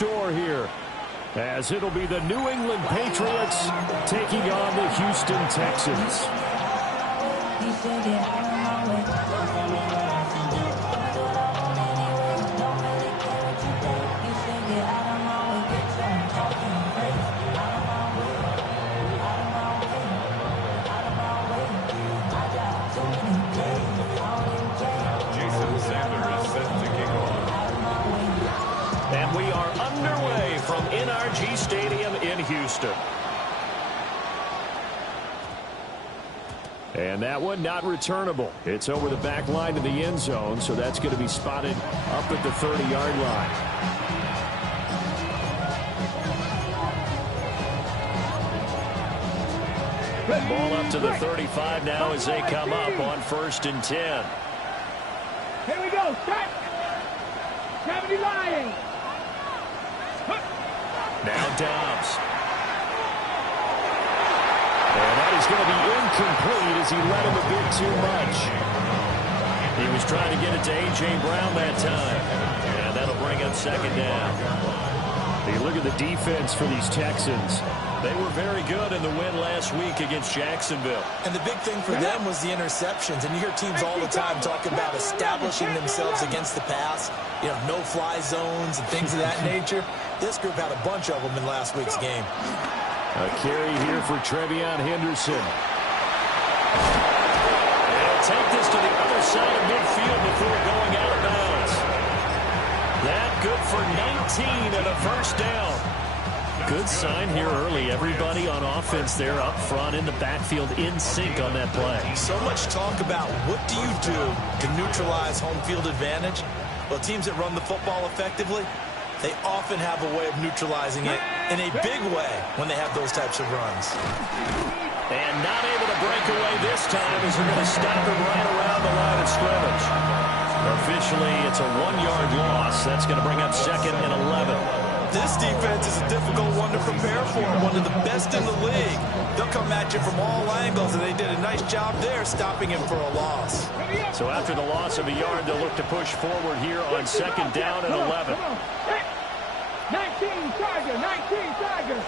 store here, as it'll be the New England Patriots taking on the Houston Texans. And we are underway from NRG Stadium in Houston. And that one not returnable. It's over the back line to the end zone, so that's going to be spotted up at the 30-yard line. Ball up to the 35 now as they come up on 1st and 10. Here we go. Set. 70 Lions. Now Dobbs. And that is going to be incomplete as he led him a bit too much. He was trying to get it to A.J. Brown that time. And that'll bring up 2nd down. You look at the defense for these Texans. They were very good in the win last week against Jacksonville. And the big thing for them was the interceptions. And you hear teams all the time talk about establishing themselves against the pass. You know, no-fly zones and things of that nature. This group had a bunch of them in last week's game. A carry here for Trevion Henderson. They'll take this to the other side of midfield before going out of bounds. That good for 19 and a 1st down. Good sign here early. Everybody on offense there up front in the backfield in sync on that play. So much talk about what do you do to neutralize home field advantage. Well, teams that run the football effectively, they often have a way of neutralizing it in a big way when they have those types of runs. And not able to break away this time as they're going to stop him right around the line of scrimmage. Officially, it's a 1-yard loss. That's going to bring up 2nd and 11. This defense is a difficult one to prepare for, one of the best in the league. They'll come at you from all angles, and they did a nice job there stopping him for a loss. So after the loss of a yard, they'll look to push forward here on 2nd down and 11. 19 Tiger, 19 Tiger.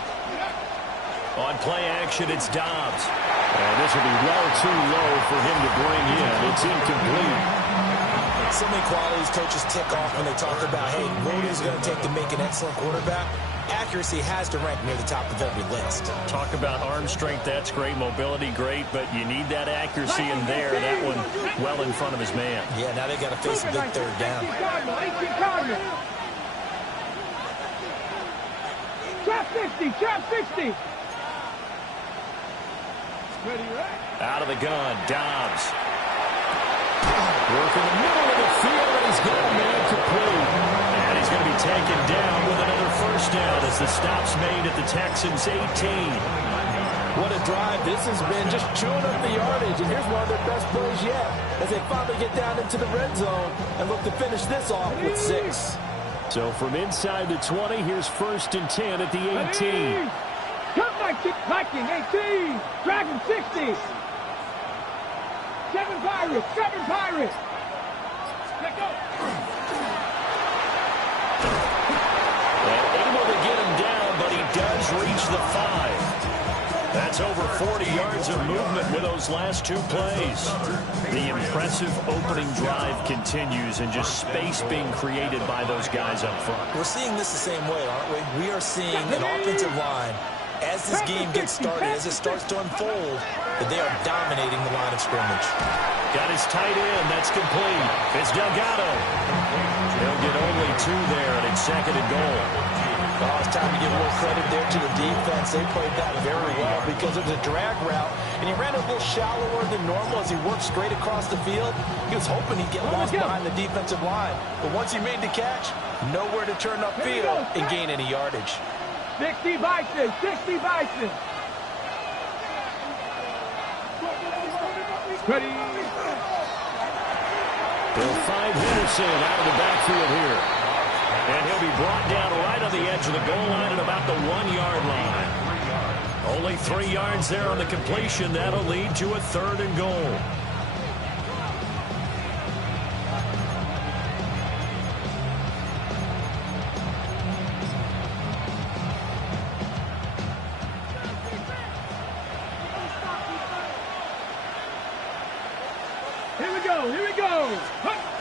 On play action, it's Dobbs. And this will be well too low for him to bring in. It's incomplete. So many qualities coaches tick off when they talk about, hey, what is it going to take to make an excellent quarterback? Accuracy has to rank near the top of every list. Talk about arm strength, that's great. Mobility, great. But you need that accuracy in there. That one well in front of his man. Yeah, now they got to face a big 3rd down. Trap 60, trap 60. Out of the gun, Dobbs. Work in the middle of the field, and he's got a man complete. And he's going to be taken down with another 1st down as the stop's made at the Texans' 18. What a drive this has been, just chewing up the yardage. And here's one of their best plays yet as they finally get down into the red zone and look to finish this off with 6. So from inside the 20, here's 1st and 10 at the 18. Come Viking, 18. Dragon, 60. 7 Pirates, 7 Pirates. Let go. And able to get him down, but he does reach the 5. That's over 40 yards of movement with those last 2 plays. The impressive opening drive continues and just space being created by those guys up front. We're seeing this the same way, aren't we? We are seeing an offensive line, as this game gets started, as it starts to unfold, that they are dominating the line of scrimmage. Got his tight end. That's complete. It's Delgado. He'll get only 2 there, and it's 2nd and goal. Oh, it's time to give a little credit there to the defense. They played that very well because it was a drag route, and he ran a little shallower than normal as he worked straight across the field. He was hoping he'd get lost behind the defensive line, but once he made the catch, nowhere to turn upfield and gain any yardage. 60 Bison, 60 Bison. Ready. They'll find Henderson out of the backfield here. And he'll be brought down right on the edge of the goal line at about the 1-yard line. Only 3 yards there on the completion. That'll lead to a 3rd and goal.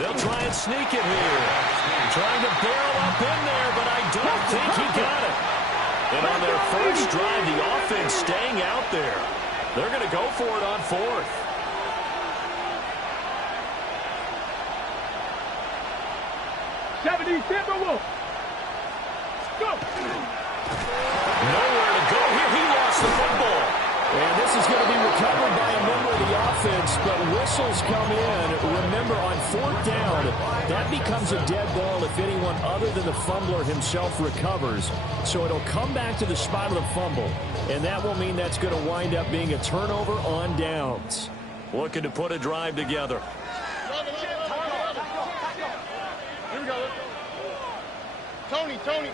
They'll try and sneak it here. Trying to barrel up in there, but I don't think he got it. And on their first drive, the offense staying out there. They're going to go for it on fourth. Timberwolves. Go. Nowhere to go here. He lost the football. And this is going to be recovered by a member of the offense, but whistles come in. Remember, on fourth down, that becomes a dead ball if anyone other than the fumbler himself recovers. So it'll come back to the spot of the fumble, and that will mean that's going to wind up being a turnover on downs. Looking to put a drive together. Here we go. Tony.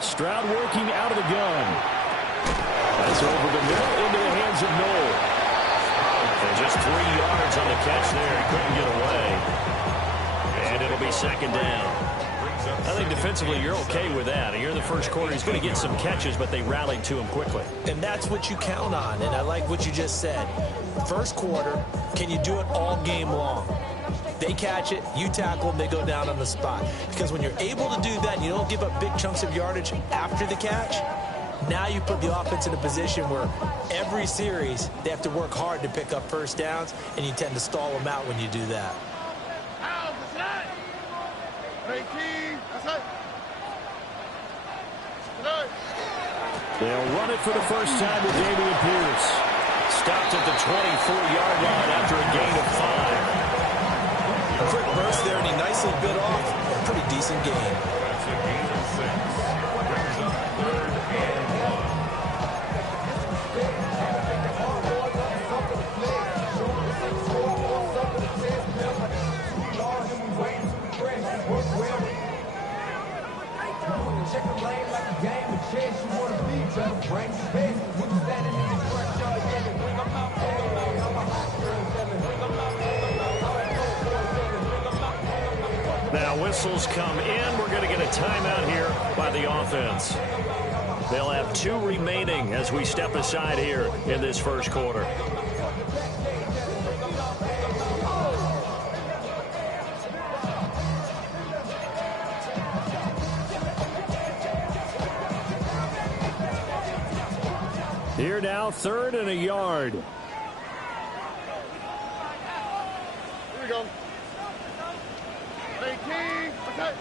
Stroud working out of the gun. That's over the middle into the hands of Noel. And just 3 yards on the catch there. He couldn't get away. And it'll be second down. I think defensively you're okay with that. Here in the first quarter, he's going to get some catches, but they rallied to him quickly. And that's what you count on, and I like what you just said. First quarter, can you do it all game long? They catch it, you tackle them, they go down on the spot. Because when you're able to do that and you don't give up big chunks of yardage after the catch, now you put the offense in a position where every series they have to work hard to pick up first downs, and you tend to stall them out when you do that. They'll run it for the first time with Dameon Pierce. Stopped at the 24-yard line after a gain of 5. A quick burst there, and he nicely bit off a pretty decent gain. That's a gain of 6. Brings up third and long. Check the lane like a game of chess. You want to be better, bring your best. When you standing in the front yard, yelling, bring them out, bring them out. I'm a hot girl, yelling, bring them out, bring them out. I'm a cold boy, yelling, bring them out, bring them out. Now whistles come in. We're going to get a timeout here by the offense. They'll have 2 remaining as we step aside here in this first quarter. Here now, 3rd and a yard. Here we go. Hey, King. Okay.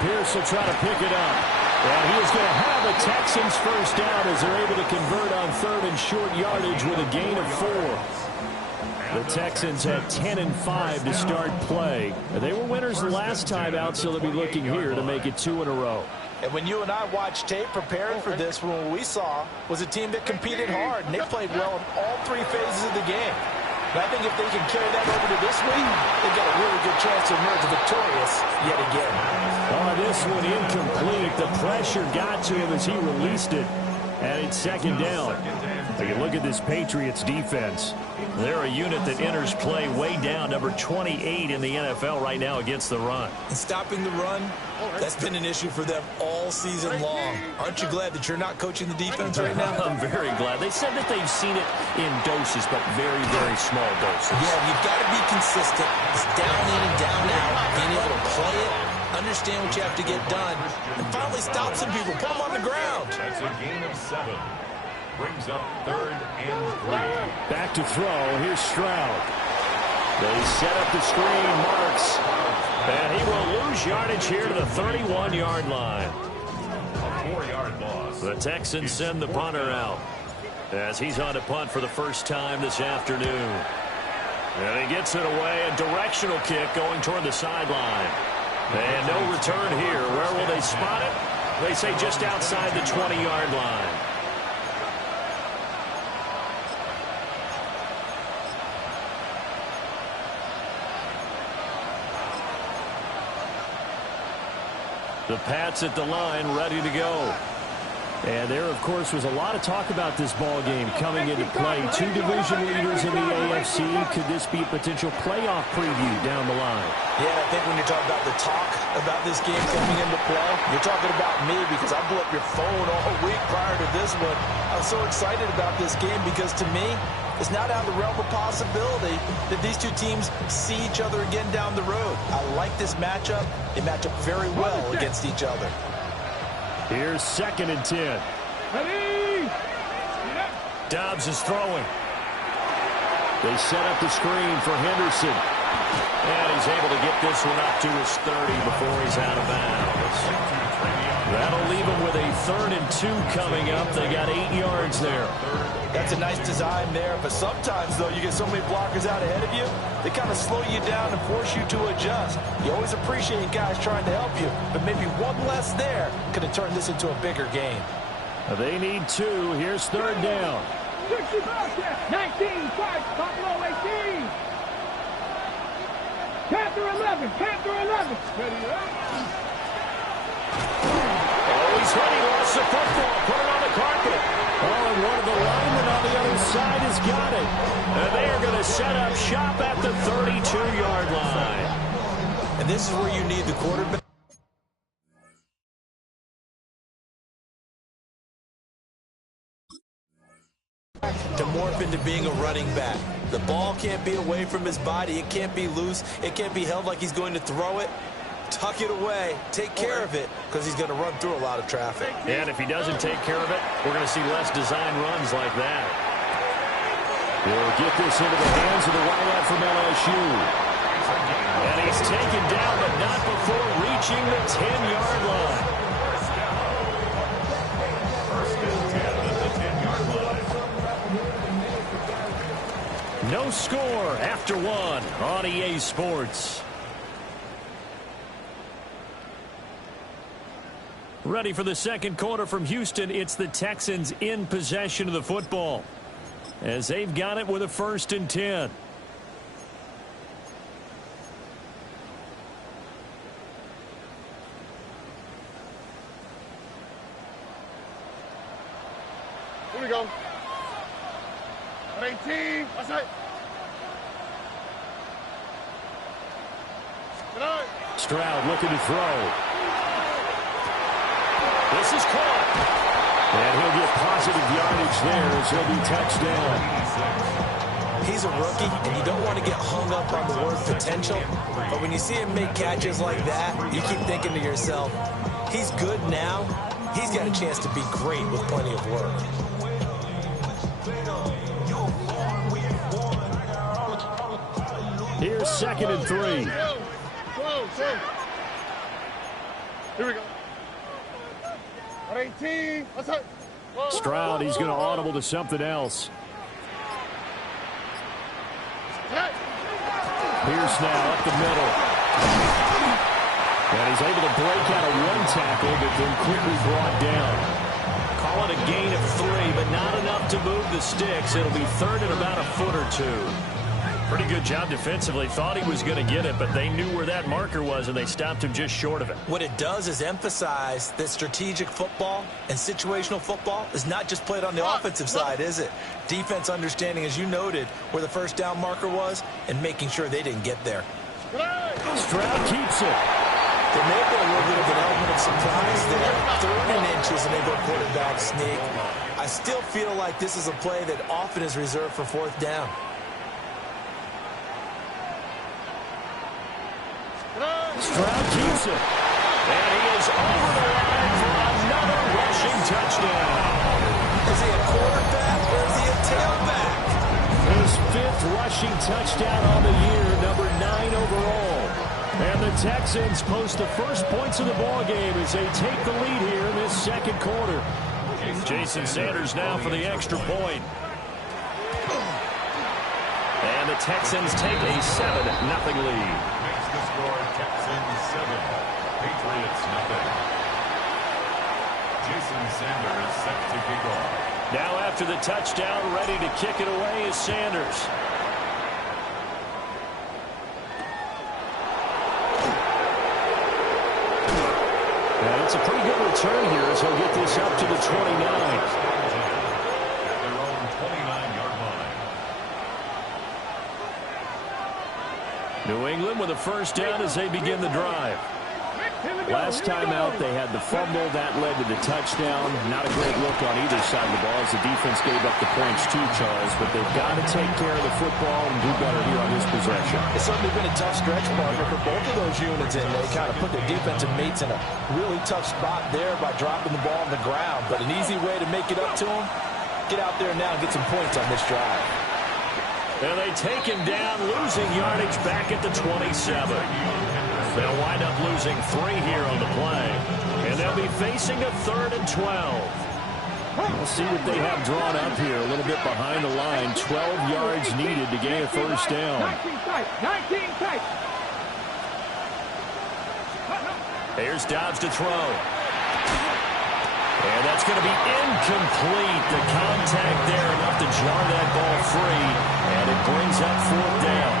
Pierce will try to pick it up. And he is going to have the Texans first down as they're able to convert on 3rd and short yardage with a gain of 4. The Texans had 10 and 5 to start play. They were winners last time out, so they'll be looking here to make it 2 in a row. And when you and I watched tape preparing for this, what we saw was a team that competed hard, and they played well in all 3 phases of the game. And I think if they can carry that over to this week, they've got a really good chance to emerge victorious yet again. Oh, this one incomplete. The pressure got to him as he released it. And it's second down. Take a look at this Patriots defense. They're a unit that enters play way down, number 28 in the NFL right now against the run. And stopping the run, that's been an issue for them all season long. Aren't you glad that you're not coaching the defense right now? I'm very glad. They said that they've seen it in doses, but very, very small doses. Yeah, you've got to be consistent. It's down in and down out. Being able to play it, understand what you have to get done, and finally stop some people. Put them on the ground. That's a gain of 7. Brings up 3rd and 3. Back to throw. Here's Stroud. They set up the screen. Marks. And he will lose yardage here to the 31-yard line. A 4-yard loss. The Texans send the punter out as he's on to punt for the first time this afternoon. And he gets it away. A directional kick going toward the sideline. And no return here. Where will they spot it? They say just outside the 20-yard line. The Pats at the line, ready to go. And there, of course, was a lot of talk about this ball game coming into play. Two division leaders in the AFC. Could this be a potential playoff preview down the line? Yeah, I think when you're talking about the talk about this game coming into play, you're talking about me because I blew up your phone all week prior to this one. I'm so excited about this game because to me, it's not out of the realm of possibility that these two teams see each other again down the road. I like this matchup. They match up very well against each other. Here's 2nd and 10. Ready? Dobbs is throwing. They set up the screen for Henderson. And he's able to get this one up to his 30 before he's out of bounds. That'll leave him with a 3rd and 2 coming up. They got 8 yards there. That's a nice design there, but sometimes, though, you get so many blockers out ahead of you, they kind of slow you down and force you to adjust. You always appreciate guys trying to help you, but maybe one less there could have turned this into a bigger game. They need 2. Here's 3rd down. 19, 5, Buffalo 18. Panther 11, Panther 11. Ready up. Oh, he's hit. He lost the football. Put it on the carpet. Oh, and one of the linemen on the other side has got it. And they are going to set up shop at the 32-yard line. And this is where you need the quarterback to morph into being a running back. The ball can't be away from his body. It can't be loose. It can't be held like he's going to throw it. Tuck it away. Take care of it because he's going to run through a lot of traffic. And if he doesn't take care of it, we're going to see less design runs like that. He'll get this into the hands of the wideout from LSU. And he's taken down, but not before reaching the 10-yard line. No score after 1 on EA Sports. Ready for the second quarter from Houston. It's the Texans in possession of the football as they've got it with a 1st and 10. Here we go. 18. That's it. Stroud looking to throw. This is caught. And he'll get positive yardage there as he'll be touchdown. He's a rookie, and you don't want to get hung up on the word potential. But when you see him make catches like that, you keep thinking to yourself, he's good now. He's got a chance to be great with plenty of work. Here's 2nd and 3. Here we go. 18. That's it. Stroud, he's going to audible to something else. Pierce now up the middle. And he's able to break out of 1 tackle, but then quickly brought down. Call it a gain of 3, but not enough to move the sticks. It'll be 3rd and about a foot or 2. Pretty good job defensively. Thought he was going to get it, but they knew where that marker was, and they stopped him just short of it. What it does is emphasize that strategic football and situational football is not just played on the offensive side, is it? Defense understanding, as you noted, where the 1st down marker was and making sure they didn't get there. Stroud keeps it. There may have been a little bit of an element of surprise there. 3rd and inches, and they go quarterback sneak. I still feel like this is a play that often is reserved for 4th down. Stroud keeps it. And he is over the line for another rushing touchdown. Is he a quarterback or is he a tailback? His 5th rushing touchdown on the year, number 9 overall. And the Texans post the first points of the ball game as they take the lead here in this 2nd quarter. Jason Sanders now for the extra point. And the Texans take a 7-0 lead. The score, Texans 7, Patriots 0. Jason Sanders set to kick off. Now after the touchdown, ready to kick it away is Sanders. And That's a pretty good return here as he'll get this up to the 29. Their own 29-yard line. New England with a first down as they begin the drive. Last time out, they had the fumble. That led to the touchdown. Not a great look on either side of the ball as the defense gave up the points too, Charles. But they've got to take care of the football and do better here on this possession. It's certainly been a tough stretch, partner, for both of those units, and they kind of put their defensive mates in a really tough spot there by dropping the ball on the ground. But an easy way to make it up to them, get out there now and get some points on this drive. And they take him down, losing yardage back at the 27. They'll wind up losing 3 here on the play. And they'll be facing a 3rd and 12. We'll see what they have drawn up here. A little bit behind the line. 12 yards needed to gain a first down. 19 tight. Here's Dobbs to throw. And that's going to be incomplete. The contact there enough to jar that ball free. And it brings up 4th down.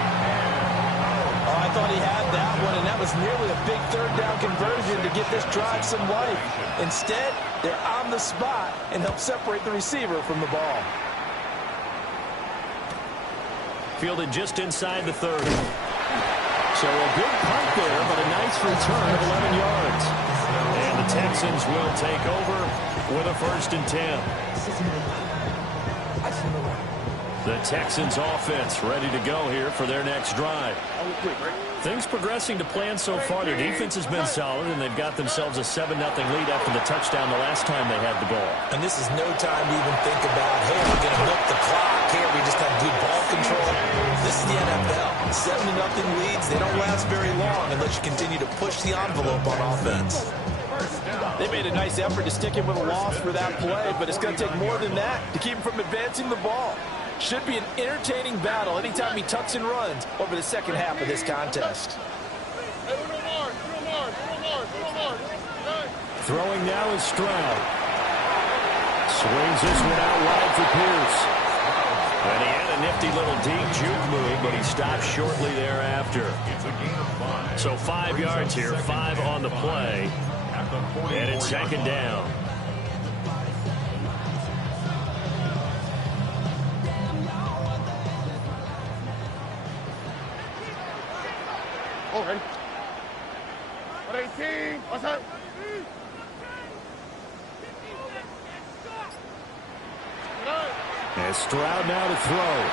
I thought he had that one, and that was nearly a big 3rd down conversion to give this drive some life. Instead, they're on the spot and help separate the receiver from the ball. Fielded just inside the 30. So a good punt there, but a nice return of 11 yards. And the Texans will take over with a 1st and 10. The Texans offense ready to go here for their next drive. Things progressing to plan so far. Their defense has been solid, and they've got themselves a 7-0 lead after the touchdown the last time they had the ball. And this is no time to even think about, hey, we're going to milk the clock. Here, we just have good ball control. This is the NFL. 7-0 leads, they don't last very long unless you continue to push the envelope on offense. They made a nice effort to stick him with a loss for that play, but it's going to take more than that to keep him from advancing the ball. Should be an entertaining battle anytime he tucks and runs over the second half of this contest. Throwing now is Stroud. Swings this one out wide for Pierce. And he had a nifty little deep juke move, but he stopped shortly thereafter. So 5 yards here, 5 on the play. And it's 2nd down. Okay. 18. What's up? And Stroud now to throw.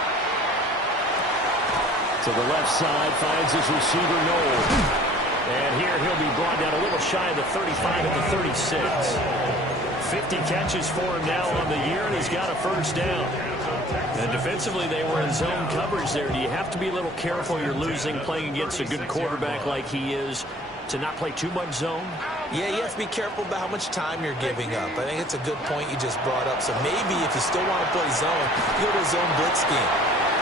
To the left side, finds his receiver, Noel. And here he'll be brought down a little shy of the 35 at the 36. 50 catches for him now on the year, and he's got a 1st down. And defensively, they were in zone coverage there. Do you have to be a little careful? You're losing, playing against a good quarterback like he is, to not play too much zone? Yeah, you have to be careful about how much time you're giving up. I think it's a good point you just brought up. So maybe if you still want to play zone, you go to a zone blitz scheme.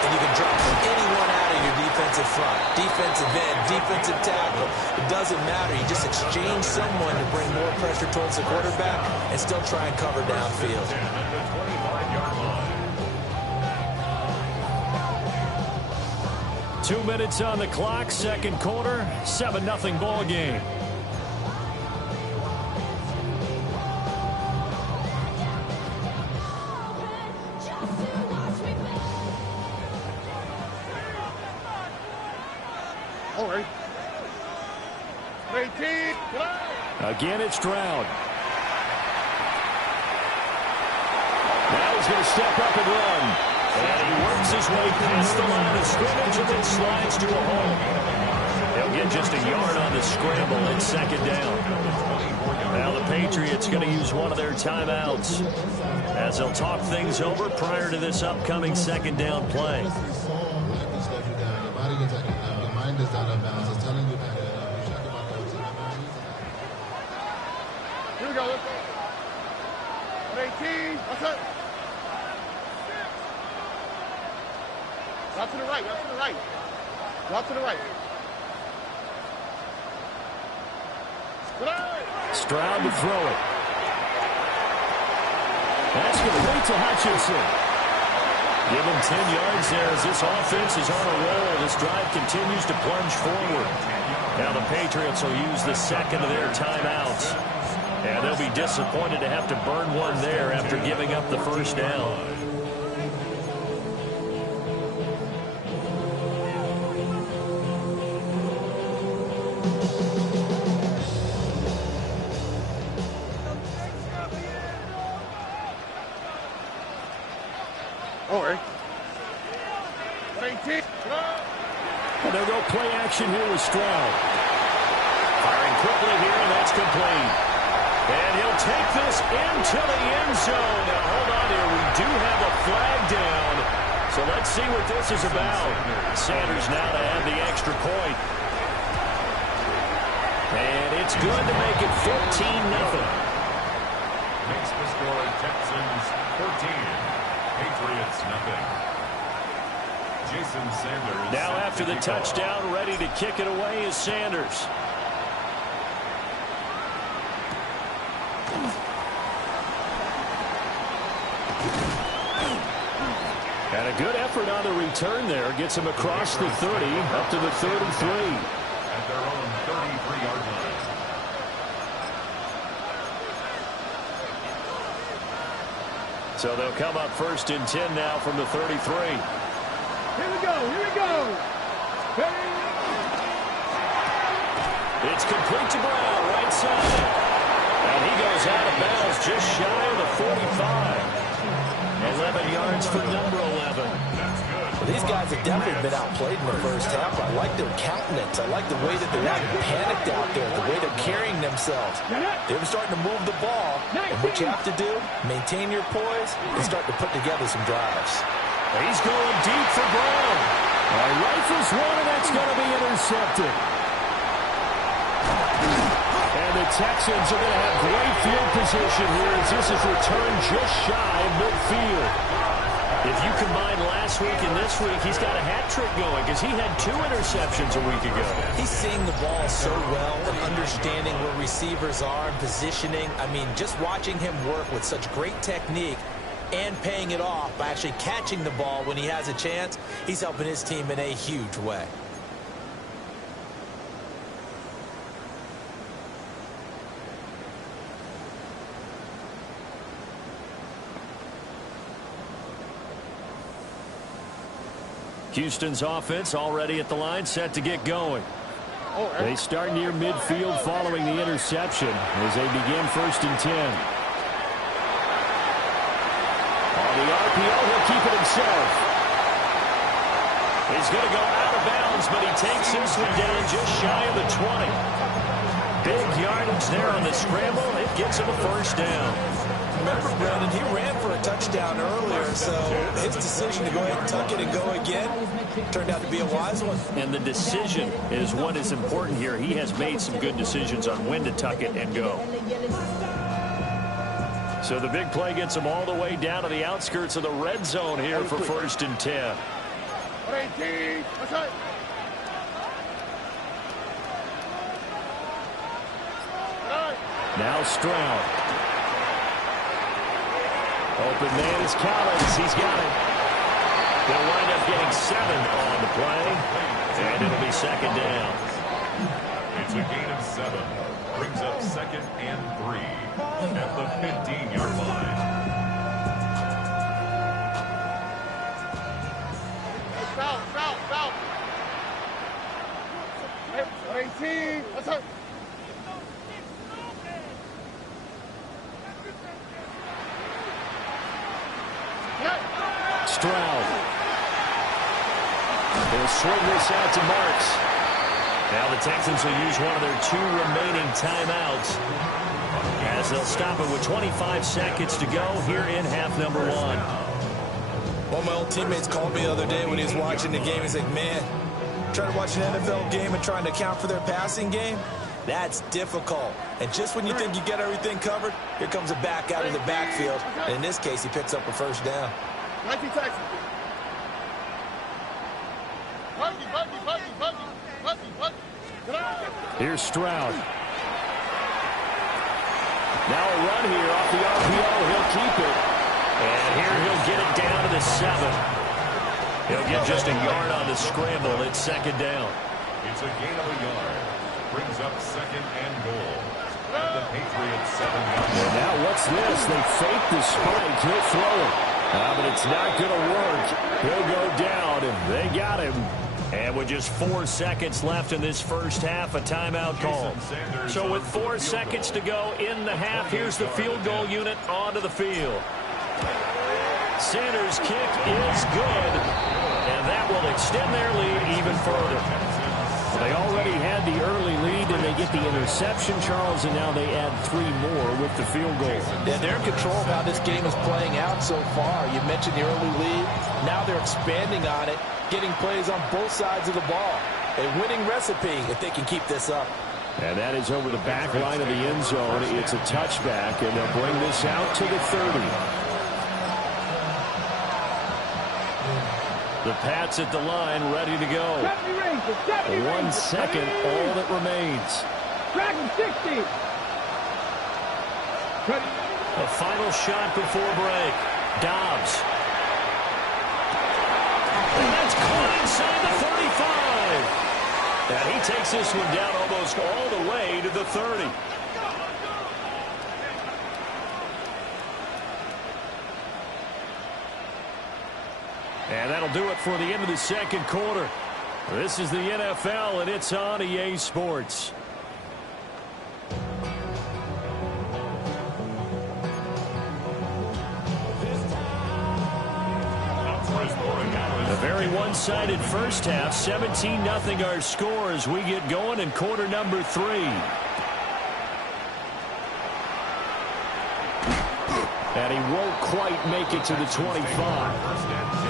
And you can drop anyone out of your defensive front. Defensive end, defensive tackle. It doesn't matter. You just exchange someone to bring more pressure towards the quarterback and still try and cover downfield. 2 minutes on the clock, 2nd quarter, 7-0 ball game. All right. 18. Again, it's Stroud. Now he's going to step up and run. And he works his way past the line of scrimmage and then slides to a hole. He'll get just a yard on the scramble. It's 2nd down. Now the Patriots going to use one of their timeouts as they'll talk things over prior to this upcoming 2nd down play. Your mind is out of bounds. It's telling you that Here we go. Let's go. 18. What's up? Drop to the right. Drop to the right. Drop to the right. Stroud to throw it. That's going to wait to Hutchinson. Give him 10 yards there as this offense is on a roll. This drive continues to plunge forward. Now the Patriots will use the 2nd of their timeouts And they'll be disappointed to have to burn one there after giving up the first down. And they'll go play action here with Stroud. Firing quickly here, and that's complete. And he'll take this into the end zone. Now, hold on here. We do have a flag down. So let's see what this is about. Sanders now to add the extra point. And it's good to make it 14-0. Makes the score Texans 14, Patriots nothing. Jason Sanders. Now after the touchdown, ready to kick it away is Sanders. And a good effort on the return there. Gets him across the 30, up to the 33. At their own 33-yard line. So they'll come up 1st and 10 now from the 33. Here we go. It's complete to Brown, right side. And he goes out of bounds just shy of the 45. 11 yards for number 11. Well, these guys have definitely been outplayed in the first half. I like their countenance. I like the way that they're not panicked out there, the way they're carrying themselves. They're starting to move the ball. And what you have to do, maintain your poise and start to put together some drives. He's going deep for Brown. Rifles one, and that's going to be intercepted. And the Texans are going to have great field position here as this is returned just shy of midfield. If you combine last week and this week, he's got a hat trick going because he had 2 interceptions a week ago. He's seeing the ball so well and understanding where receivers are and positioning. I mean, just watching him work with such great technique and paying it off by actually catching the ball when he has a chance, he's helping his team in a huge way. Houston's offense already at the line, set to get going. They start near midfield following the interception as they begin 1st and 10. On the RPO, he'll keep it himself. He's going to go out of bounds, but he takes this one down just shy of the 20. Big yardage there on the scramble. It gets him a 1st down. Remember, Brandon, he ran for a touchdown earlier, so his decision to go ahead and tuck it and go again turned out to be a wise one. And the decision is what is important here. He has made some good decisions on when to tuck it and go. So the big play gets him all the way down to the outskirts of the red zone here for 1st and 10. Now Stroud. Open man is Collins. He's got it. They'll wind up getting 7 on the play, and it'll be 2nd down. It's a gain of 7. Brings up 2nd and 3 at the 15-yard line. Foul. 18. Let's go. Stroud. They'll swing this out to Marks. Now the Texans will use one of their 2 remaining timeouts as they'll stop it with 25 seconds to go here in half number 1. One of my old teammates called me the other day when he was watching the game. He's like, man, trying to watch an NFL game and trying to account for their passing game, that's difficult. And just when you think you get everything covered, here comes a back out of the backfield. And in this case, he picks up a 1st down. Here's Stroud. Now a run here off the RPO. He'll keep it. And here he'll get it down to the 7. He'll get just a yard on the scramble. It's 2nd down. It's a gain of a yard. Brings up 2nd and goal. The Patriots 7 And now what's this? They fake the spike. He'll throw it. But it's not going to work. He'll go down, and they got him. And with just 4 seconds left in this first half, a timeout call. So with 4 seconds to go in the half, here's the field goal unit onto the field. Sanders' kick is good, and that will extend their lead even further. They already had the early lead, and they get the interception, Charles, and now they add 3 more with the field goal. Yeah, they're in control of how this game is playing out so far. You mentioned the early lead. Now they're expanding on it, getting plays on both sides of the ball. A winning recipe if they can keep this up. And that is over the back line of the end zone. It's a touchback, and they'll bring this out to the 30. The Pats at the line, ready to go. 1 second, all that remains. Dragon 60. A final shot before break. Dobbs. And that's caught inside the 35. And he takes this one down almost all the way to the 30. And that'll do it for the end of the second quarter. This is the NFL, and it's on EA Sports. A very one-sided first half. 17-0 our score as we get going in quarter number 3. And he won't quite make it to the 25. First and 10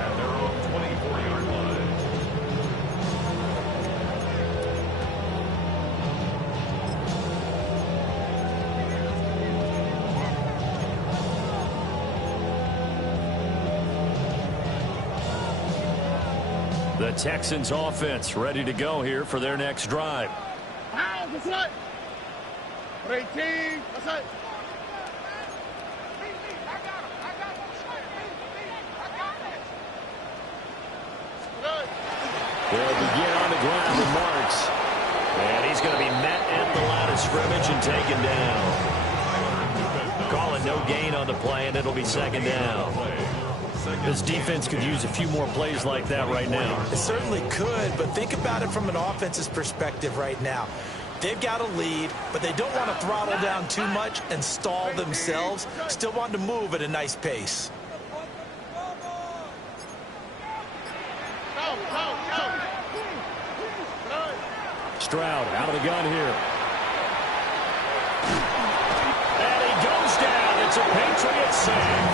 at their own 24-yard line. The Texans offense ready to go here for their next drive. That's right. 18. That's right. They'll begin on the ground with Marks. And he's going to be met at the line of scrimmage and taken down. Calling no gain on the play, and it'll be second down. This defense could use a few more plays like that right now. It certainly could, but think about it from an offense's perspective right now. They've got a lead, but they don't want to throttle down too much and stall themselves. Still want to move at a nice pace. Stroud out of the gun here. And he goes down. It's a Patriots save.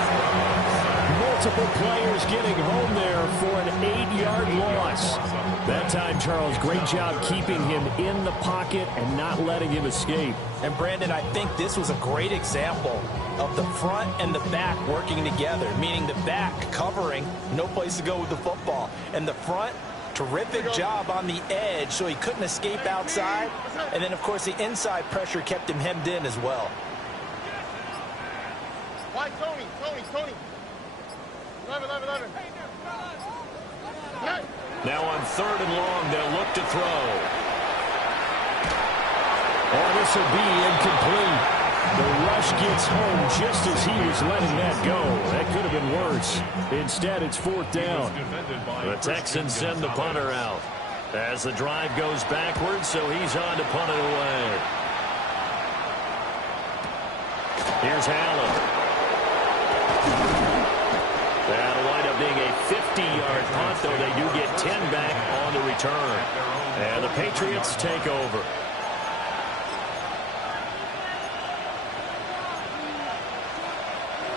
Multiple players getting home there for an 8-yard loss. That time, Charles, great job keeping him in the pocket and not letting him escape. And, Brandon, I think this was a great example of the front and the back working together, meaning the back covering, no place to go with the football, and the front, terrific job on the edge so he couldn't escape outside. And then, of course, the inside pressure kept him hemmed in as well. Why, Tony? 11. Now on 3rd and long, they'll look to throw. Oh, this will be incomplete. The rush gets home just as he was letting that go. That could have been worse. Instead, it's 4th down. The Texans send the punter out as the drive goes backwards, so he's on to punt it away. Here's Allen. That'll wind up being a 50-yard punt, though they do get 10 back on the return. And the Patriots take over.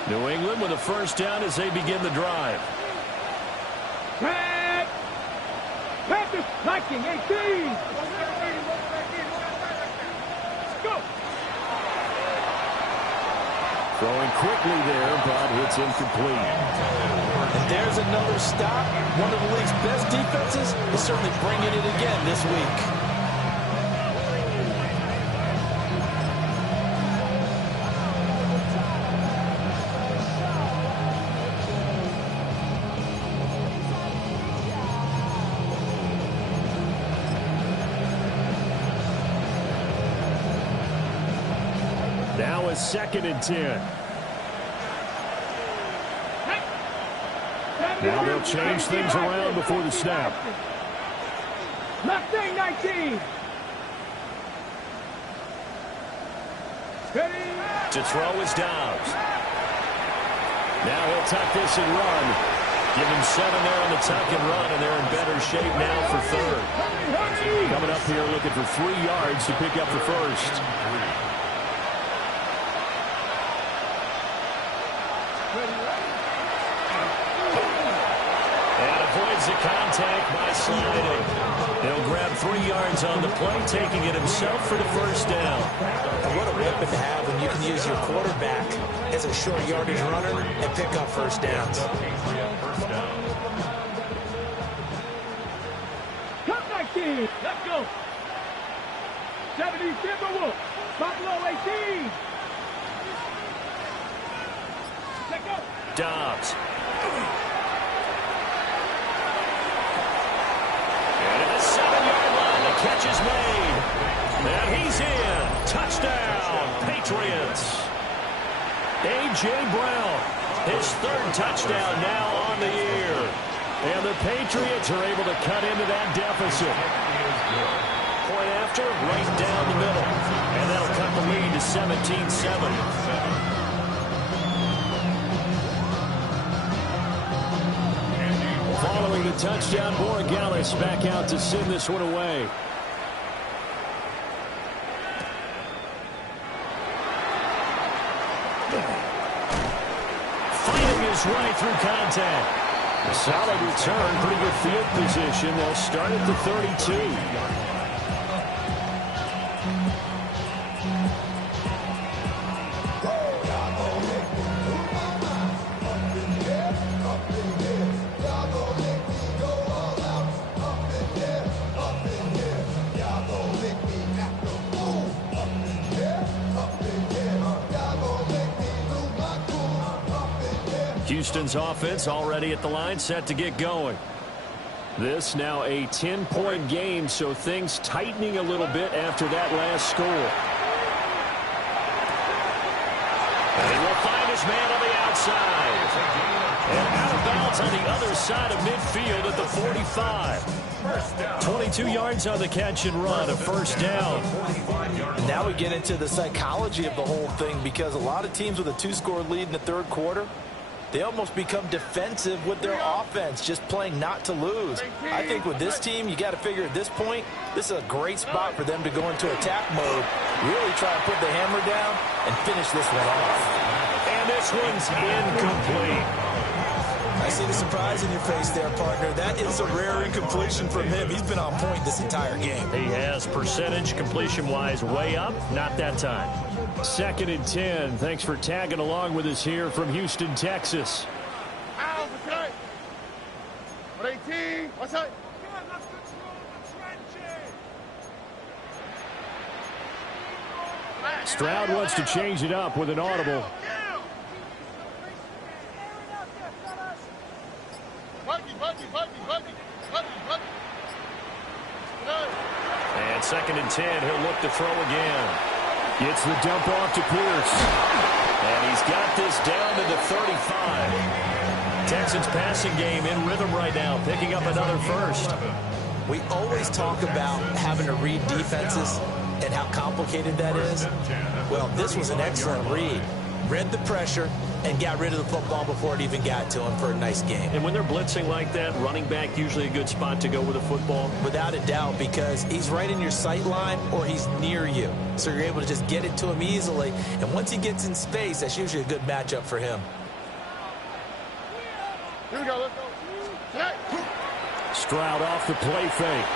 New England with a first down as they begin the drive. Panthers knocking 18. Go. Throwing quickly there, but it's incomplete. And there's another stop. One of the league's best defenses is certainly bringing it again this week. a 2nd and 10. Now they'll change things around before the snap. Left thing, 19. To throw is Dobbs. Now he'll tuck this and run. Give him 7 there on the tuck and run, and they're in better shape now for 3rd. Coming up here looking for 3 yards to pick up the first. And avoids the contact by sliding. He'll grab 3 yards on the play, taking it himself for the first down. And what a weapon to have when you can use your quarterback as a short yardage runner and pick up first downs. Come 19. Let's go. 70 Timberwolves. Buffalo 18. Let's go. Dobbs. And at the 7-yard line, the catch is made. And he's in. Touchdown, Patriots. A.J. Brown, his 3rd touchdown now on the year. And the Patriots are able to cut into that deficit. Point after, right down the middle. And that'll cut the lead to 17-7. Following the touchdown, Borregales back out to send this one away. Fighting his way through contact. A solid return, pretty good field position. They'll start at the 32. Houston's offense already at the line, set to get going. This now a 10-point game, so things tightening a little bit after that last score. And he will find his man on the outside. And out of bounds on the other side of midfield at the 45. 22 yards on the catch and run, a first down. And now we get into the psychology of the whole thing, because a lot of teams with a 2-score lead in the 3rd quarter, they almost become defensive with their offense, just playing not to lose. I think with this team, you got to figure at this point, this is a great spot for them to go into attack mode, really try to put the hammer down and finish this one off. And this one's incomplete. I see the surprise in your face there, partner. That is a rare incompletion from him. He's been on point this entire game. He has percentage completion-wise way up, not that time. 2nd and 10. Thanks for tagging along with us here from Houston, Texas. Out, okay. 18. What's up? Stroud wants to change it up with an audible. And 2nd and 10, he'll look to throw again. Gets the dump off to Pierce. And he's got this down to the 35. Texans passing game in rhythm right now, picking up another first. We always talk about having to read defenses and how complicated that is. Well, this was an excellent read. Read the pressure and got rid of the football before it even got to him for a nice game. And when they're blitzing like that, running back usually a good spot to go with a football? Without a doubt, because he's right in your sight line or he's near you. So you're able to just get it to him easily. And once he gets in space, that's usually a good matchup for him. Here we go, let's go. Stroud off the play fake.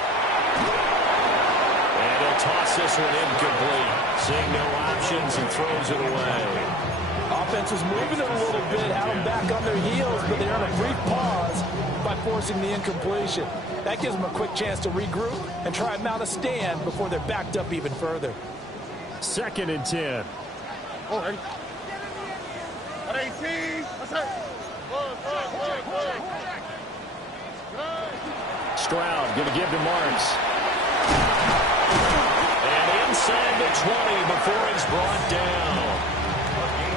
And he'll toss this one incomplete. Seeing no options, he throws it away. Offense was moving it a little bit, had them back on their heels, but they earned a brief pause by forcing the incompletion. That gives them a quick chance to regroup and try and mount a stand before they're backed up even further. 2nd and 10. Oh, ready? 18. What's that? Stroud going to give to Marks. And inside the 20 before he's brought down.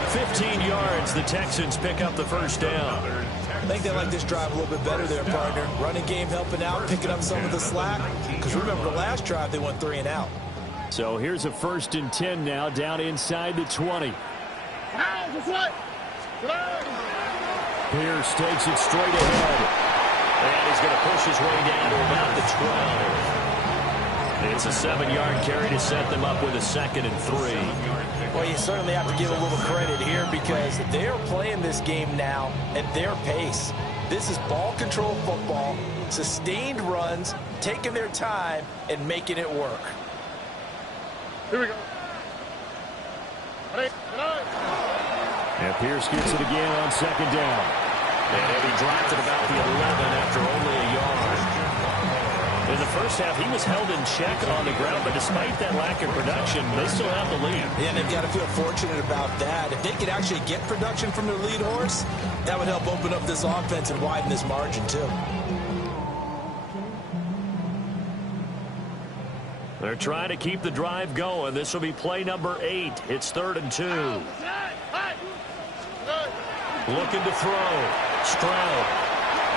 15 yards. The Texans pick up the first down. I think they like this drive a little bit better there, partner. Running game helping out, picking up some of the slack. Because remember, the last drive, they went 3 and out. So here's a 1st and 10 now, down inside the 20. Pierce takes it straight ahead. And he's going to push his way down to about the 12. It's a 7-yard carry to set them up with a 2nd and 3. Well, you certainly have to give a little credit here because they're playing this game now at their pace. This is ball control football, sustained runs, taking their time, and making it work. Here we go. And Pierce gets it again on 2nd down. And he dropped it about the 11 after only a yard. In the first half, he was held in check on the ground, but despite that lack of production, they still have the lead. Yeah, and they've got to feel fortunate about that. If they could actually get production from their lead horse, that would help open up this offense and widen this margin, too. They're trying to keep the drive going. This will be play number 8. It's 3rd and 2. Looking to throw. Stroud.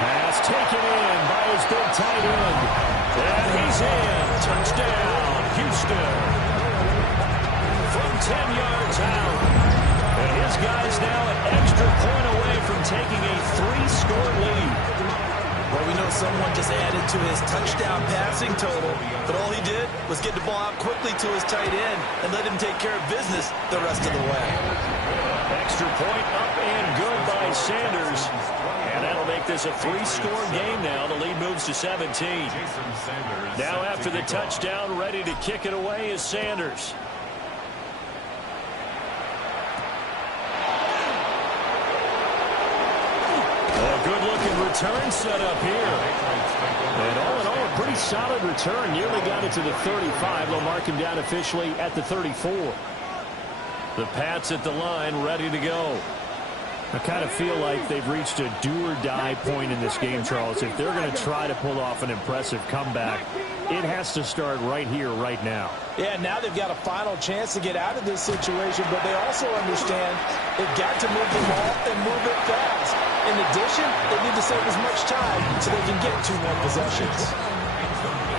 Pass taken in by his big tight end. And he's in. Touchdown, Houston. From 10 yards out. And his guy's now an extra point away from taking a 3-score lead. Well, we know someone just added to his touchdown passing total, but all he did was get the ball out quickly to his tight end and let him take care of business the rest of the way. Extra point up and good by Sanders. And that'll make this a 3-score game now. The lead moves to 17. Now after the touchdown, ready to kick it away is Sanders. A good-looking return set up here. And all in all, a pretty solid return. Nearly got it to the 35. They'll mark him down officially at the 34. The Pats at the line, ready to go. I kind of feel like they've reached a do-or-die point in this game, Charles. If they're going to try to pull off an impressive comeback, it has to start right here, right now. Yeah, now they've got a final chance to get out of this situation, but they also understand they've got to move the ball and move it fast. In addition, they need to save as much time so they can get 2 more possessions.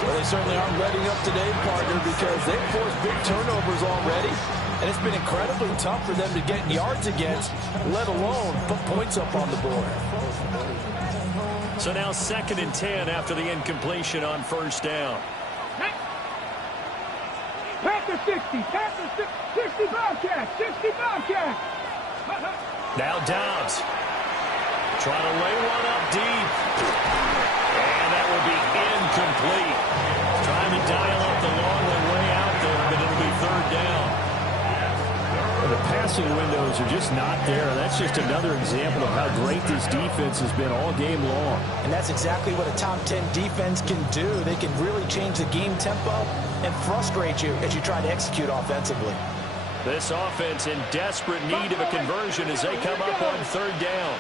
Well, they certainly aren't letting up today, partner, because they've forced big turnovers already. And it's been incredibly tough for them to get yards against, let alone put points up on the board. So now 2nd and 10 after the incompletion on 1st down. Panther 60, Panther 60 Bobcat, 60 Bobcat. Now Dobbs. Trying to lay one up deep. And that will be incomplete. Trying to dial up the long way out there, but it'll be 3rd down. The passing windows are just not there. That's just another example of how great this defense has been all game long. And that's exactly what a top 10 defense can do. They can really change the game tempo and frustrate you as you try to execute offensively. This offense in desperate need of a conversion as they come up on 3rd down.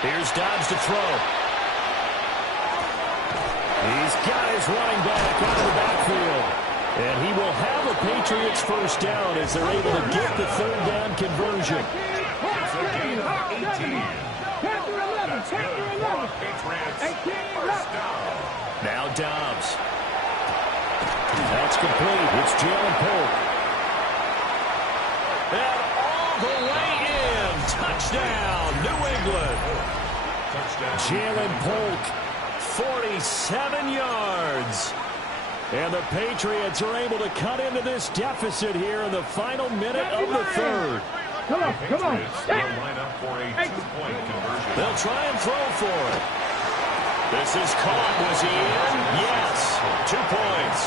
Here's Dobbs to throw. He's got his running back out of the backfield. And he will have a Patriots 1st down as they're able to get the 3rd down conversion. Now Dobbs. That's complete. It's Jalen Polk. And all the way in. Touchdown, New England. Jalen Polk. 47 yards. And the Patriots are able to cut into this deficit here in the final minute of the 3rd. Come on. They'll try and throw for it. This is caught. Was he in? Yes. 2 points.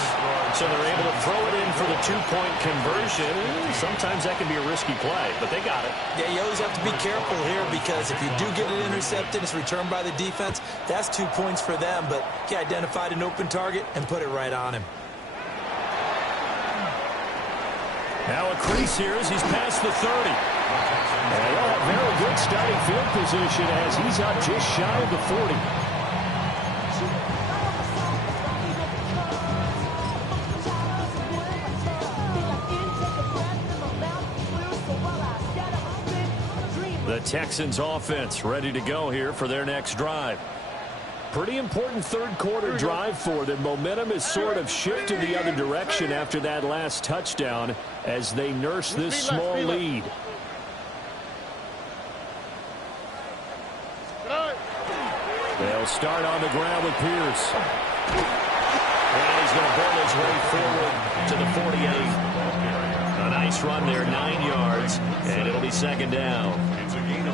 So they're able to throw it in for the 2-point conversion. Sometimes that can be a risky play, but they got it. Yeah, you always have to be careful here because if you do get it intercepted, it's returned by the defense. That's 2 points for them, but he identified an open target and put it right on him. Now a crease here as he's past the 30. And they'll have very good starting field position as he's up just shy of the 40. The Texans offense ready to go here for their next drive. Pretty important third quarter drive for them. Momentum is sort of shifted the other direction after that last touchdown as they nurse this small lead. They'll start on the ground with Pierce. And he's going to burn his way forward to the 48. A nice run there, 9 yards, and it'll be second down.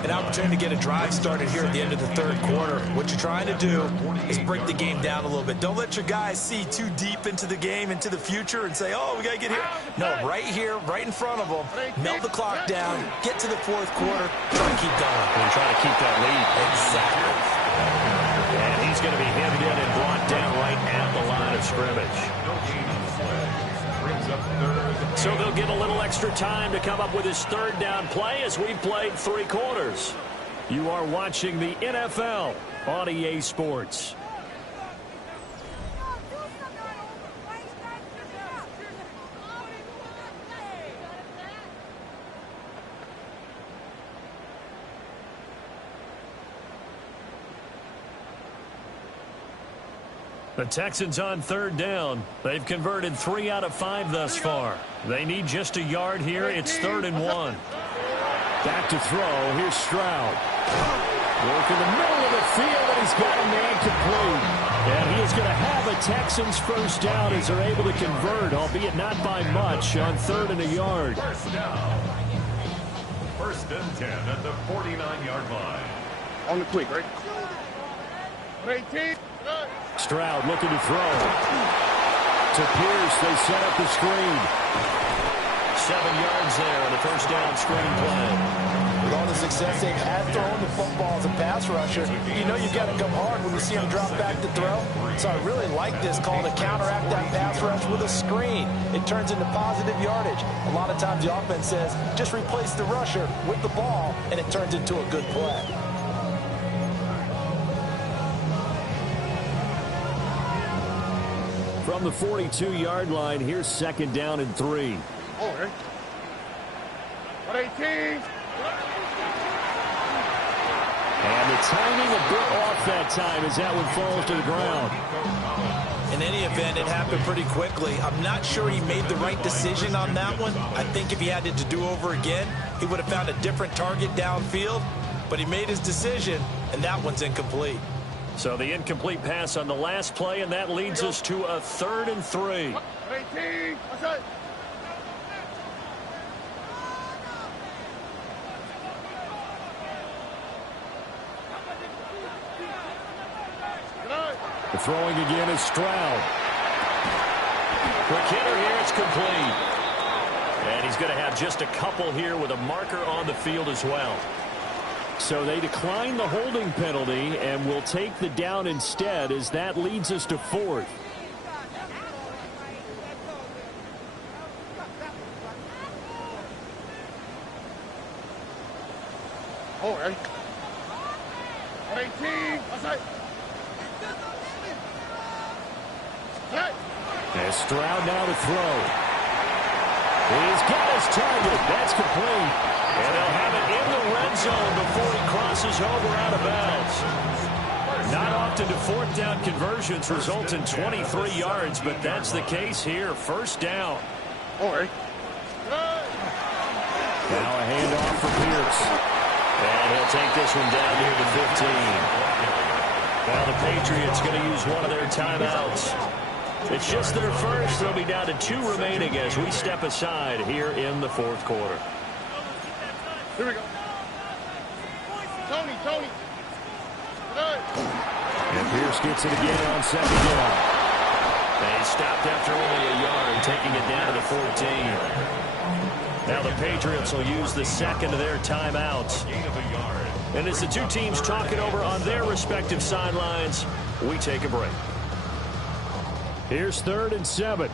An opportunity to get a drive started here at the end of the third quarter. What you're trying to do is break the game down a little bit. Don't let your guys see too deep into the game, into the future, and say, oh, we got to get here. No, right here, right in front of them, melt the clock down, get to the fourth quarter, try to keep going. And try to keep that lead. Exactly. And he's going to be hemmed in and brought down right at the line of scrimmage. So they'll get a little extra time to come up with his third down play as we've played 3 quarters. You are watching the NFL on EA Sports. The Texans on third down. They've converted 3 out of 5 thus far. They need just a yard here. It's 3rd and 1. Back to throw. Here's Stroud. Work in the middle of the field, and he's got a man complete. And he is going to have a Texans first down as they're able to convert, albeit not by much, on 3rd and a yard. First down. 1st and 10 at the 49-yard line. On the quick, right? 18. Stroud looking to throw. To Pierce, they set up the screen. 7 yards there on the first down screen play. With all the success they've had throwing the football as a pass rusher, you know you've got to come hard when you see him drop back to throw. So I really like this call to counteract that pass rush with a screen. It turns into positive yardage. A lot of times the offense says, just replace the rusher with the ball, and it turns into a good play. From the 42-yard line, here's 2nd down and 3. Okay. 18. And the timing a bit off that time as that one falls to the ground. In any event, it happened pretty quickly. I'm not sure he made the right decision on that one. I think if he had it to do over again, he would have found a different target downfield. But he made his decision, and that one's incomplete. So the incomplete pass on the last play, and that leads us to a 3rd and 3. 18. Okay. The throwing again is Stroud. Quick hitter here, it's complete. And he's going to have just a couple here with a marker on the field as well. So they decline the holding penalty and will take the down instead as that leads us to 4th. Oh, right. 18. Okay. As Stroud now to throw. He's got his target. That's complete. And they'll have it in the red zone before he crosses over out of bounds. Not often do 4th down conversions result in 23 yards, but that's the case here. 1st down. All right. Now a handoff for Pierce. And he'll take this one down near the 15. Now the Patriots going to use one of their timeouts. It's just their first. They'll be down to 2 remaining as we step aside here in the 4th quarter. Here we go. Tony. And Pierce gets it again on 2nd down. They stopped after only a yard, taking it down to the 14. Now the Patriots will use the second of their timeouts. And as the 2 teams talk it over on their respective sidelines, we take a break. Here's 3rd and 7.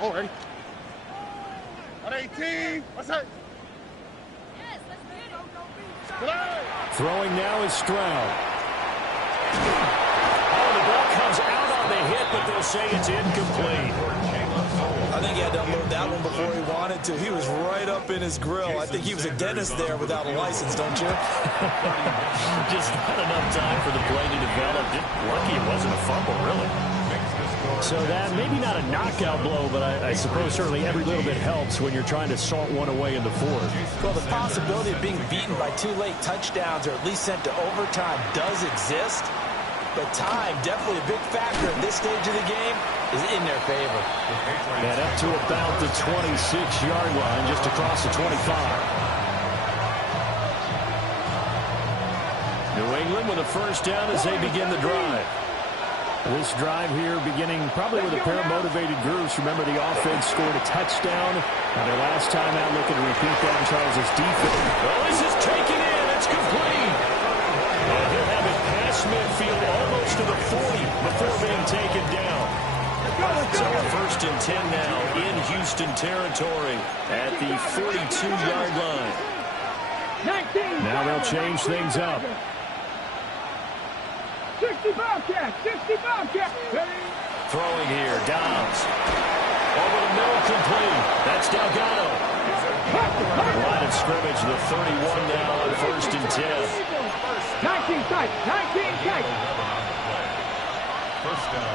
All right. 18. What's that? Throwing now is Stroud. Oh, the ball comes out on the hit, but they'll say it's incomplete. I think he had to unload that one before he wanted wanted to. He was right up in his grill. I think he was a dentist there without a license, don't you? Just not enough time for the play to develop. Lucky it wasn't a fumble, really. So that, maybe not a knockout blow, but I suppose certainly every little bit helps when you're trying to salt one away in the fourth. Well, the possibility of being beaten by 2 late touchdowns or at least sent to overtime does exist. But time, definitely a big factor at this stage of the game, is in their favor. And up to about the 26-yard line, just across the 25. New England with a first down as they begin the drive. This drive here beginning probably with a pair of motivated groups. Remember, the offense scored a touchdown. Now their last time out, looking to repeat that in Charles' defense. Oh, this is taken in. It's complete. And he'll have it past midfield almost to the 40 before being taken down. So a first and 10 now in Houston territory at the 42-yard line. Now they'll change things up. 60 Bobcats! 60 Bobcats! Throwing here, Dobbs. Over the middle, complete. That's Delgado. Line of scrimmage, the 31 now on first and 10. 19 tight! 19 tight!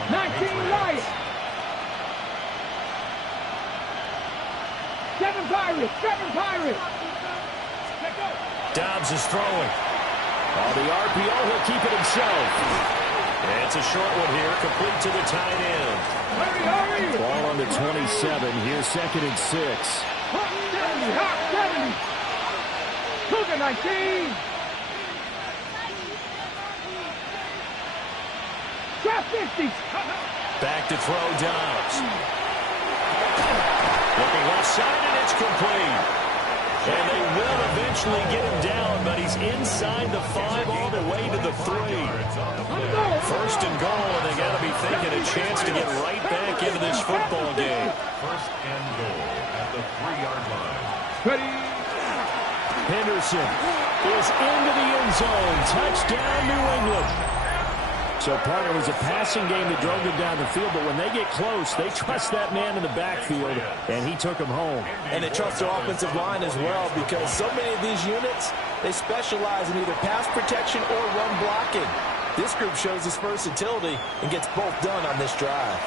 19 right! 7 Pirates! 7 Pirates! Dobbs is throwing. On the RPO, he'll keep it himself. And it's a short one here, complete to the tight end. Hurry, hurry! Ball on the 27. Here's second and 6. Hot 70! Hot 70! Cougar 19! Trap 50! Back to throw, Dobbs. Looking left side, and it's complete. And they will eventually get him down, but he's inside the 5 all the way to the 3. First and goal, and they got to be thinking a chance to get right back into this football game. First and goal at the 3-yard line. Ready? Henderson is into the end zone. Touchdown, New England. So, partner, it was a passing game that drove them down the field, but when they get close, they trust that man in the backfield, and he took him home. And they trust their offensive line as well, because so many of these units, they specialize in either pass protection or run blocking. This group shows its versatility and gets both done on this drive.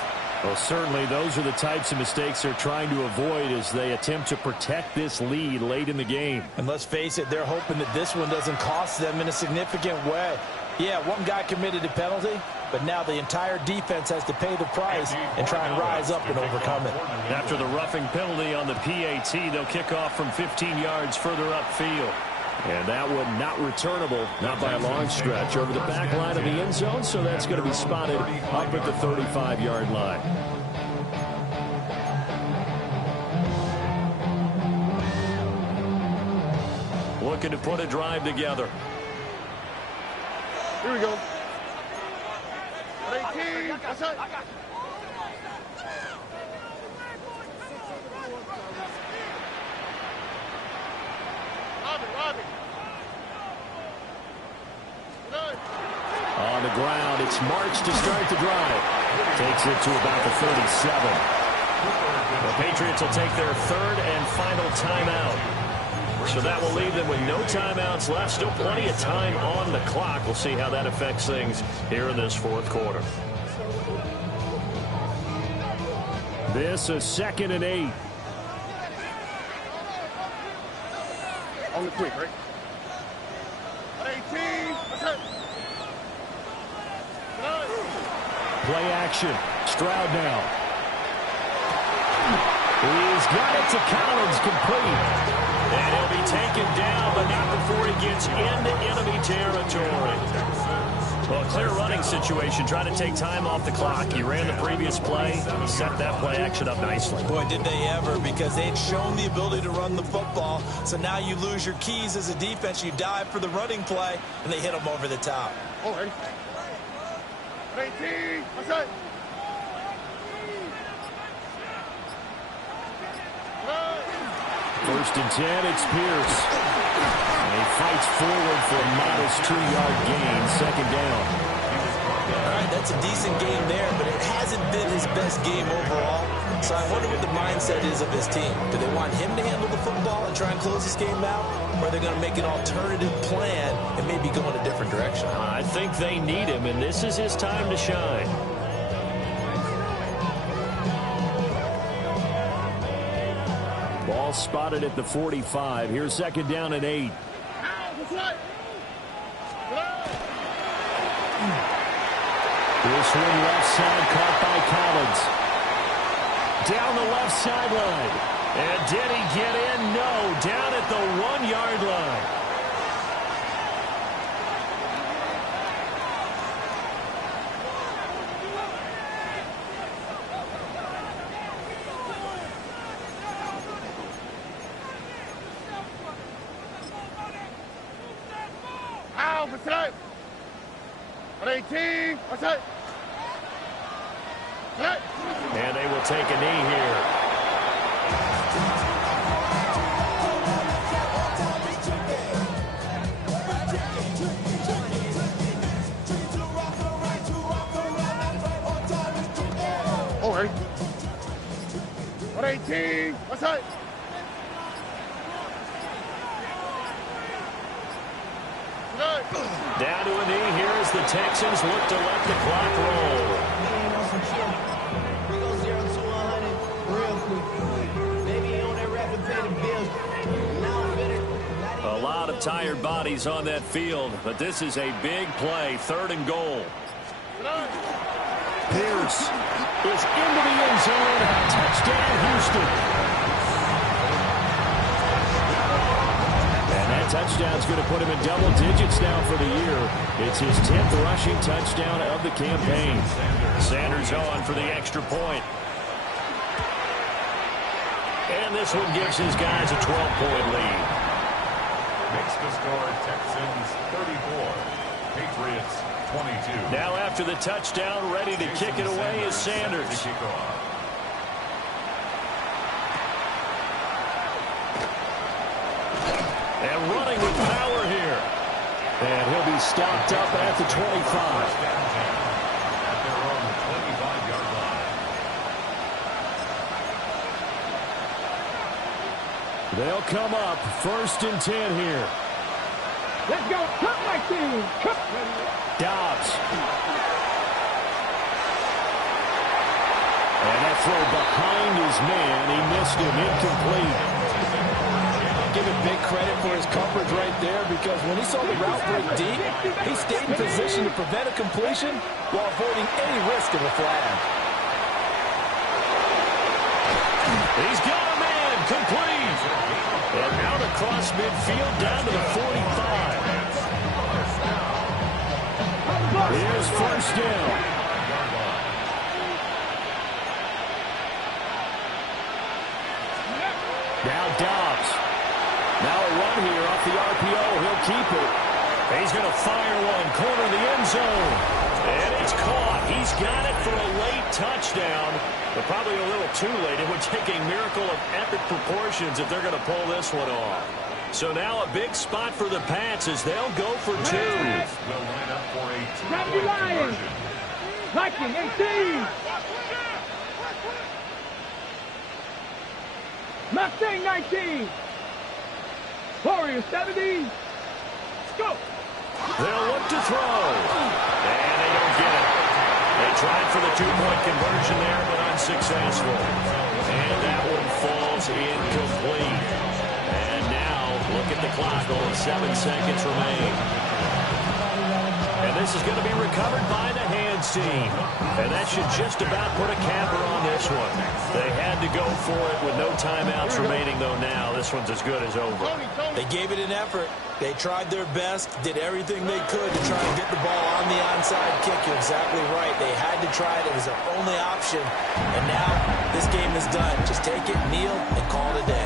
Well, certainly those are the types of mistakes they're trying to avoid as they attempt to protect this lead late in the game. And let's face it, they're hoping that this one doesn't cost them in a significant way. Yeah, one guy committed a penalty, but now the entire defense has to pay the price and try and rise up and overcome it. After the roughing penalty on the PAT, they'll kick off from 15 yards further upfield. And that one not returnable, not by a long stretch, over the back line of the end zone, so that's going to be spotted up at the 35-yard line. Looking to put a drive together. Here we go. 18. That's it. Robbie. On the ground, it's March to start the drive. Takes it to about the 37. The Patriots will take their third and final timeout. So that will leave them with no timeouts left. Still plenty of time on the clock. We'll see how that affects things here in this fourth quarter. This is 2nd and 8. On the quick, right? 18. That's it. Play action. Stroud now. He's got it to Collins, complete. And he'll be taken down, but not before he gets into enemy territory. Well, a clear running situation, trying to take time off the clock. He ran the previous play, set that play action up nicely. Boy, did they ever, because they'd shown the ability to run the football. So now you lose your keys as a defense. You dive for the running play, and they hit them over the top. Oh, ready? 18. That's it. First and 10, it's Pierce. And he fights forward for a modest 2-yard gain, second down. All right, that's a decent game there, but it hasn't been his best game overall. So I wonder what the mindset is of his team. Do they want him to handle the football and try and close this game out? Or are they going to make an alternative plan and maybe go in a different direction? I think they need him, and this is his time to shine. Ball spotted at the 45. Here's second down and 8. This one left side caught by Collins. Down the left sideline. And did he get in? No. Down at the 1-yard line. What's up? 118. What's up? And they will take a knee here. Oh, hey. 118. What's up? Down to a knee here as the Texans look to let the clock roll. A lot of tired bodies on that field, but this is a big play, 3rd and goal. Pierce is into the end zone. Touchdown, Houston. Touchdown's going to put him in double digits now for the year. It's his 10th rushing touchdown of the campaign. Sanders on for the extra point. And this one gives his guys a 12-point lead. Makes the score Texans 34, Patriots 22. Now after the touchdown, ready to kick it away is Sanders. And running with power here. And he'll be stopped up at the 25. At their own 25-yard line. They'll come up 1st and 10 here. Let's go. Cut my team. Cut. Dobbs. And that throw behind his man. He missed him. Incomplete. Give him big credit for his coverage right there, because when he saw the route break deep, he stayed in position to prevent a completion while avoiding any risk of a flag. He's got a man, complete. And out across midfield down to the 45. Here's 1st down. Now Dobbs. Now a run here off the RPO. He'll keep it. He's going to fire one, corner of the end zone. And it's caught. He's got it for a late touchdown, but probably a little too late. It would take a miracle of epic proportions if they're going to pull this one off. So now a big spot for the Pats as they'll go for 2. They'll line up for a 2-point conversion. Viking 18. Mustang 19. Warrior 70. Let's go. They'll look to throw. And they don't get it. They tried for the 2-point conversion there, but unsuccessful. And that one falls incomplete. And now, look at the clock. Only 7 seconds remain. And this is going to be recovered by the hands team. And that should just about put a capper on this one. They had to go for it with no timeouts remaining, though now. This one's as good as over. They gave it an effort. They tried their best, did everything they could to try and get the ball on the onside kick. You're exactly right. They had to try it. It was their only option. And now this game is done. Just take it, kneel, and call it a day.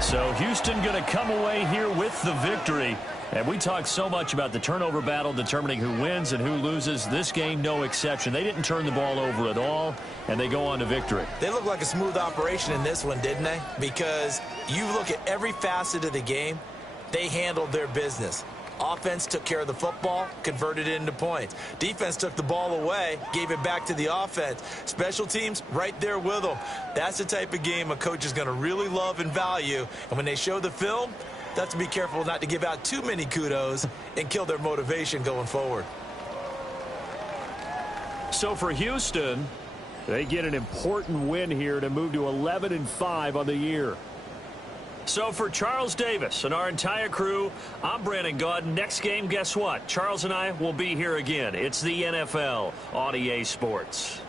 So Houston going to come away here with the victory. And we talked so much about the turnover battle determining who wins and who loses. This game, no exception. They didn't turn the ball over at all, and they go on to victory. They look like a smooth operation in this one, didn't they? Because you look at every facet of the game, they handled their business. Offense took care of the football, converted it into points. Defense took the ball away, gave it back to the offense. Special teams, right there with them. That's the type of game a coach is going to really love and value. And when they show the film, that's to be careful not to give out too many kudos and kill their motivation going forward. So for Houston, they get an important win here to move to 11-5 on the year. So for Charles Davis and our entire crew, I'm Brandon Gaudin. Next game, guess what? Charles and I will be here again. It's the NFL on EA Sports.